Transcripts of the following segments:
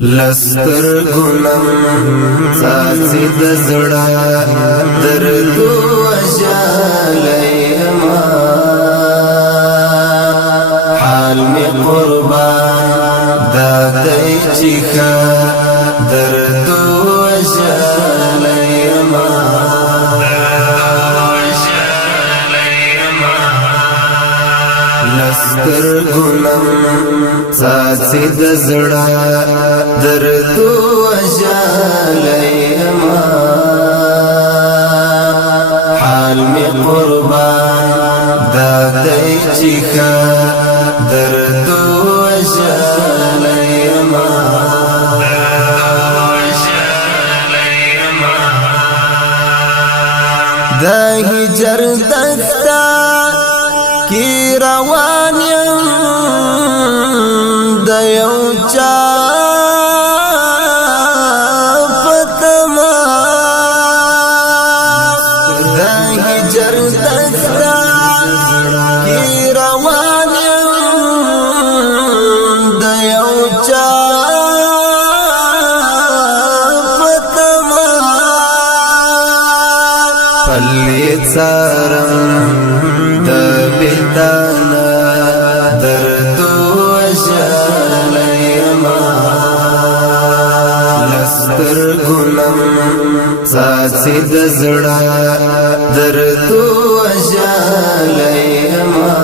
لستر ګلم ساسي د زړه درد وجاليما حال می قربان دادای چیخا درد وجاليما لستر ګلم ساسي د زړه درد وجاليما حال می قربان دادای چیخا درد وجاليما د هجر دستا کی روان یم د یو چا پتما د هجر دستا کی روان یم د یو چا پتما پلی څارم د بیتانا درد وجاليما لستر ګلم ساسي د زړه درد وجاليما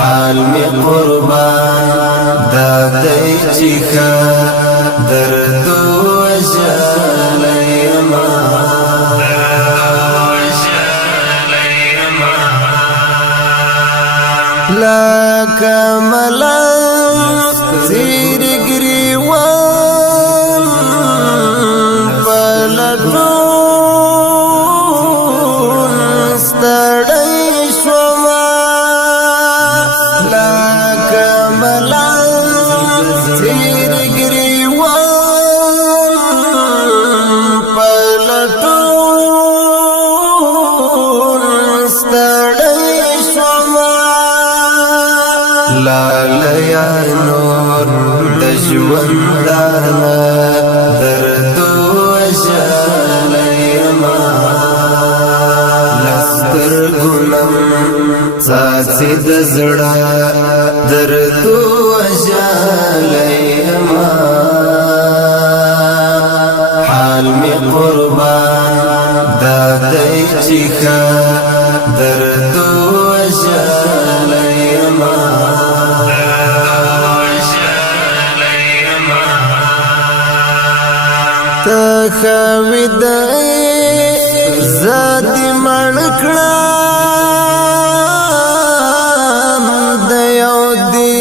حال می قربان دادای چیخا درد وجاليما لك ملا سير گریوان پلټون ستړی شوما لك ملا سير گریوان پلټون ستړی شوما لالیا نور د ژوندانه درد وجاليما لستر ګلم ساسي د زړه درد وجاليما حال می قربان دادای چیخا درد وجاليما تخوی دای زادی مړکړم د یو دی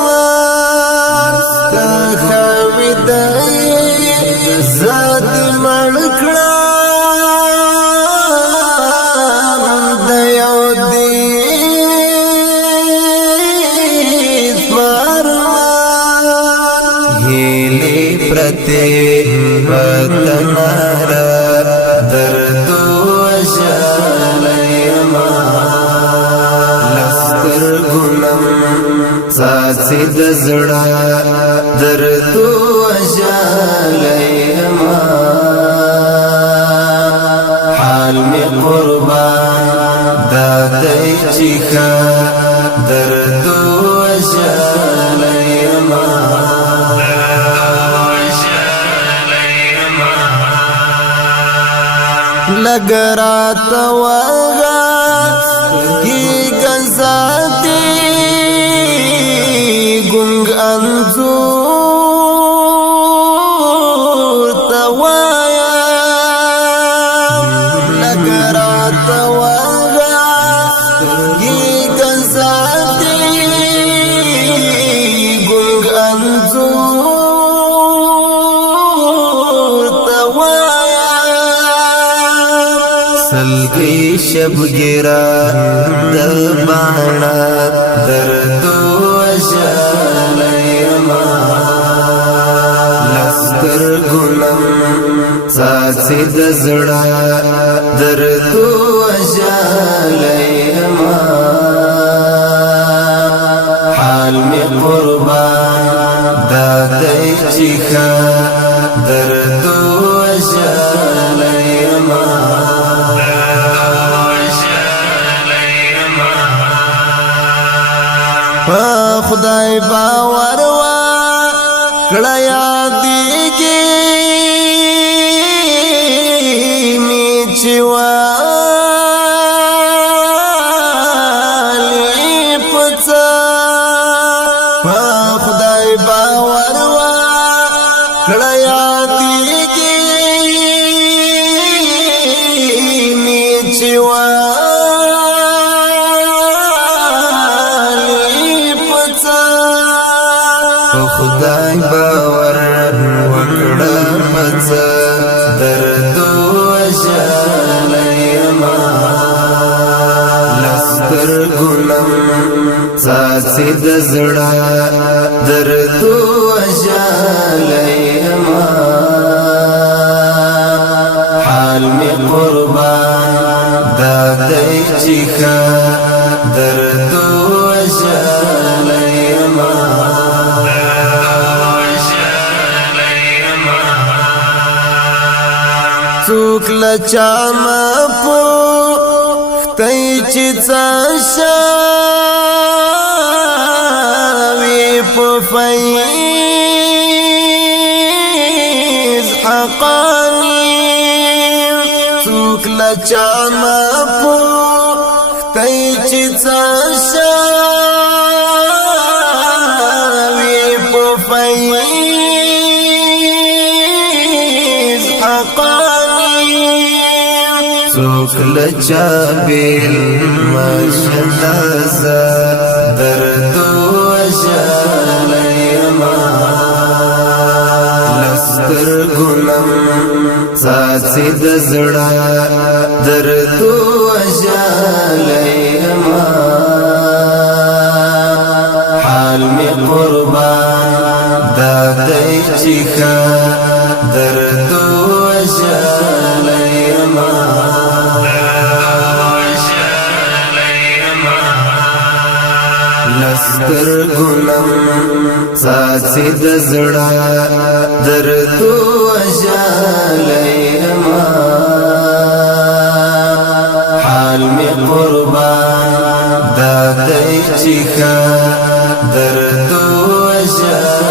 فرمان تخوی دای زادی مړکړم د یو دی پرتے وطنارا درد وجاليما لستر ګلم ساسي د زړه درد وجاليما حال می قربان دادای چیخا درد وجاليما لگرات وغا کی گنزاتی گنگ انزور توایا لگرات وغا کی گنزاتی گنگ انزور توایا سلگی شب گرا دبانا درد وجاليما لستر ګلم ساسي د زړه درد وجاليما خدای باور وا کړه یادېږي می چې والی پڅه خدای باور وا کړه یادېږي می چې خدای باور وکړه مڅه درد وژلېما لستر ګلم ساسي د زړه درد وژلېما حال می قربان دای چې درد وژلېما څوک لچا ما پوښتې چې څه شوي په فیض حقانی څوک لچا ما پوښتې چې څه شوي په فیض حقانی څوک لچا بیل مشتازه درد وژلېما لستر ګلم ساسي د زړه درد وژلېما حال می قربان دای چې درد وژلېما لستر ګلم ساسي د زړه درد وژلېما حال می قربان دای چې درد وژلېما